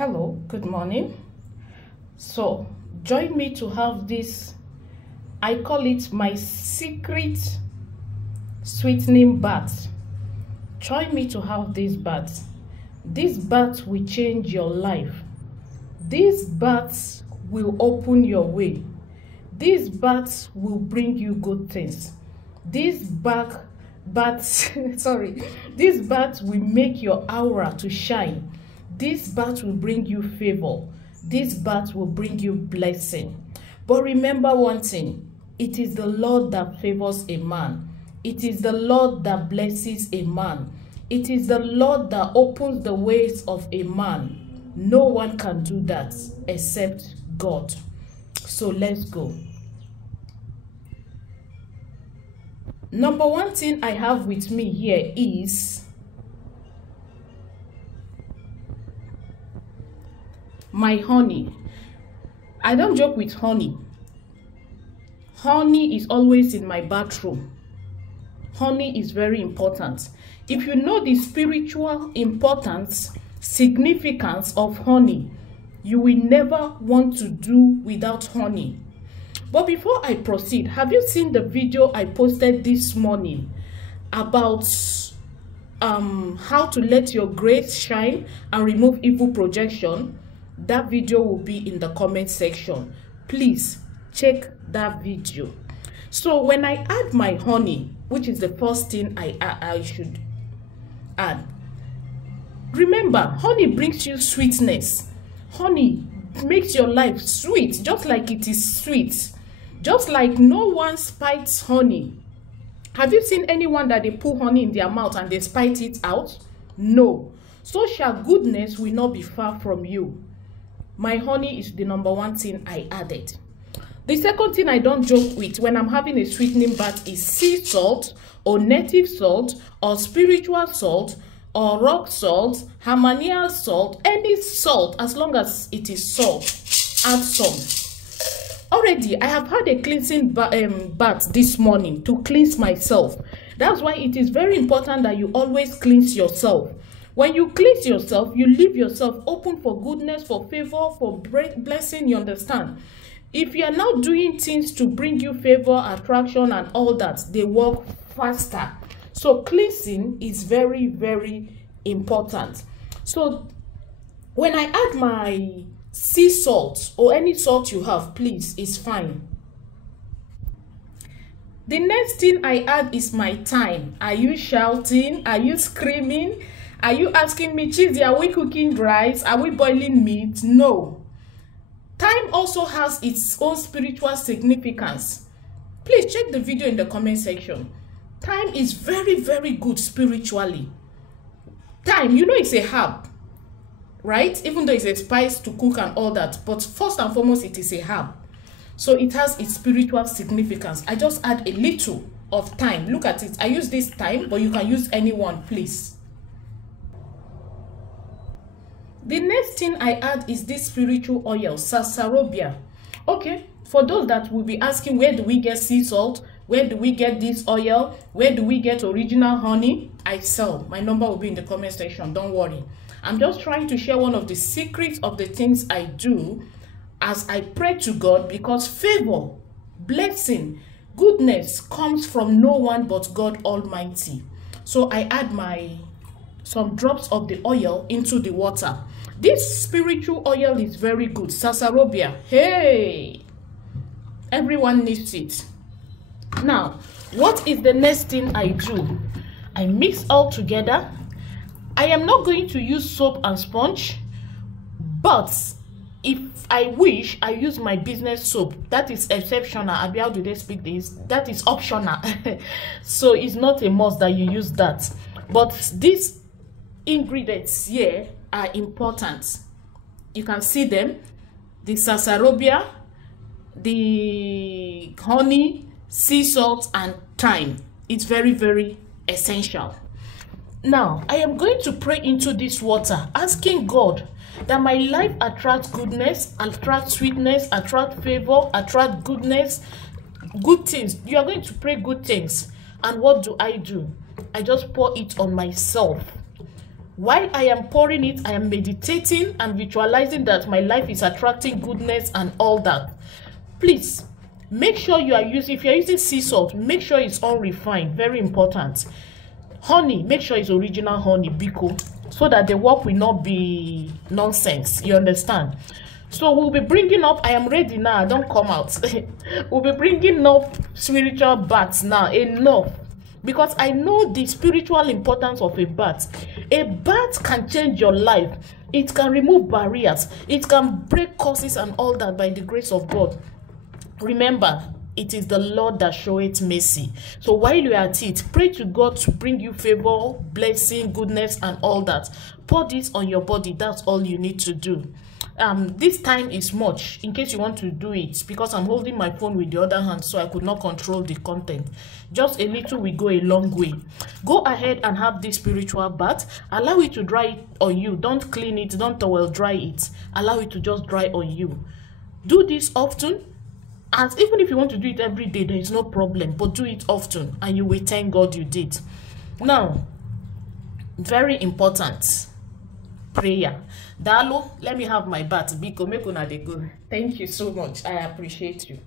Hello, good morning. So join me to have this, I call it my secret sweetening bath. Join me to have this bath. This bath will change your life. This bath will open your way. This bath will bring you good things. This bath this bath will make your aura to shine. This bath will bring you favor. This bath will bring you blessing. But remember one thing, it is the Lord that favors a man. It is the Lord that blesses a man. It is the Lord that opens the ways of a man. No one can do that except God. So let's go. Number one thing I have with me here is my honey. I don't joke with honey. Honey is always in my bathroom. Honey is very important. If you know the spiritual importance, significance of honey, you will never want to do without honey. But before I proceed, have you seen the video I posted this morning about how to let your grace shine and remove evil projection? That video will be in the comment section. Please check that video. So when I add my honey, which is the first thing I should add, remember, honey brings you sweetness. Honey makes your life sweet, just like it is sweet. Just like no one spites honey. Have you seen anyone that they put honey in their mouth and they spite it out? No. So shall goodness will not be far from you. My honey is the number one thing I added. The second thing I don't joke with when I'm having a sweetening bath is sea salt or native salt or spiritual salt or rock salt, Himalayan salt, any salt, as long as it is salt, add some. Already, I have had a cleansing bath this morning to cleanse myself. That's why it is very important that you always cleanse yourself. When you cleanse yourself, you leave yourself open for goodness, for favor, for blessing, you understand? If you are now doing things to bring you favor, attraction, and all that, they work faster. So cleansing is very, very important. So when I add my sea salt or any salt you have, please, is fine. The next thing I add is my thyme. Are you shouting? Are you screaming? Are you asking me, Chizzy, are we cooking rice? Are we boiling meat? No. Thyme also has its own spiritual significance. Please check the video in the comment section. Thyme is very, very good spiritually. Thyme, you know, it's a herb, right? Even though it's a spice to cook and all that, but first and foremost, it is a herb. So it has its spiritual significance. I just add a little of thyme. Look at it. I use this thyme, but you can use any one, please. The next thing I add is this spiritual oil, Sarsaparilla. Okay, for those that will be asking, where do we get sea salt? Where do we get this oil? Where do we get original honey? I sell. My number will be in the comment section. Don't worry. I'm just trying to share one of the secrets of the things I do as I pray to God, because favor, blessing, goodness comes from no one but God Almighty. So I add some drops of the oil into the water. This spiritual oil is very good. Sarsaparilla. Hey! Everyone needs it. Now, what is the next thing I do? I mix all together. I am not going to use soap and sponge, but if I wish, I use my business soap. That is exceptional. How do they speak this? That is optional. So it's not a must that you use that. But these ingredients here are important. You can see them. The sarsaparilla, the honey, sea salt, and thyme. It's very, very essential. Now, I am going to pray into this water, asking God that my life attracts goodness, attract sweetness, attract favor, attract goodness, good things. You are going to pray good things. And what do? I just pour it on myself. While I am pouring it, I am meditating and visualizing that my life is attracting goodness and all that. Please make sure you are using, if you're using sea salt, make sure it's unrefined. Very important. Honey, make sure it's original honey, biko, so that the work will not be nonsense. You understand? So we'll be bringing up, I am ready now, don't come out. We'll be bringing up spiritual baths now, enough. Because I know the spiritual importance of a bath. A bath can change your life. It can remove barriers. It can break curses and all that by the grace of God. Remember, it is the Lord that showeth mercy. So while you are at it, pray to God to bring you favor, blessing, goodness, and all that. Pour this on your body. That's all you need to do. This time is much in case you want to do it, because I'm holding my phone with the other hand, so I could not control the content. Just a little will go a long way. Go ahead and have this spiritual bath. Allow it to dry it on you. Don't clean it, don't towel dry it. Allow it to just dry on you. Do this often, and even if you want to do it every day, there is no problem, but do it often and you will thank God you did. Now, very important, prayer. Dalo, let me have my bath. Biko, make una dey go. Thank you so much. I appreciate you.